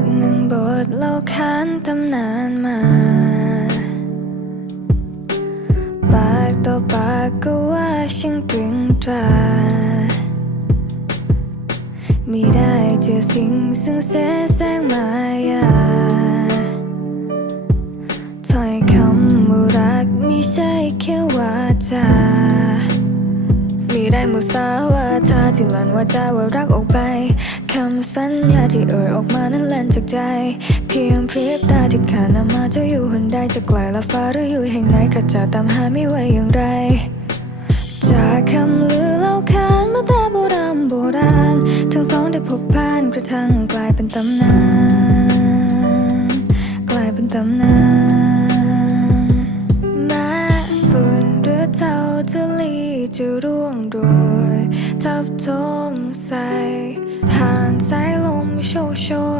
ทหนึ่งบทเล่าค้านตำนานมา ปากต่อปากก็ว่าฉันตรึงตราไม่ได้เจอสิ่งซึ่งเสแสร้งมายาถ้อยคำว่ารักไม่ใช่แค่ว่า มีได้มุสาวาทาที่หลันว่าจาว่ารักออกไป คำสัญญาที่เอ่ยออกมานั้นแล่นจากใจ เพียงพริบตาที่ขานนำมาจ้าอยู่หนใดจะไกลละฟ้าหรืออยู่แห่งไหนข้าจะตามหาไม่ไหวอย่างไร จากคำลือเล่าขานมาแต่โบราณโบราณ ทั้งสองได้พบผ่านกระทั่งกลายเป็นตำนาน กลายเป็นตำนาน เจ้าจะลีจะร่วงโดย ทับทมใส่ผ่านสายลมโชโช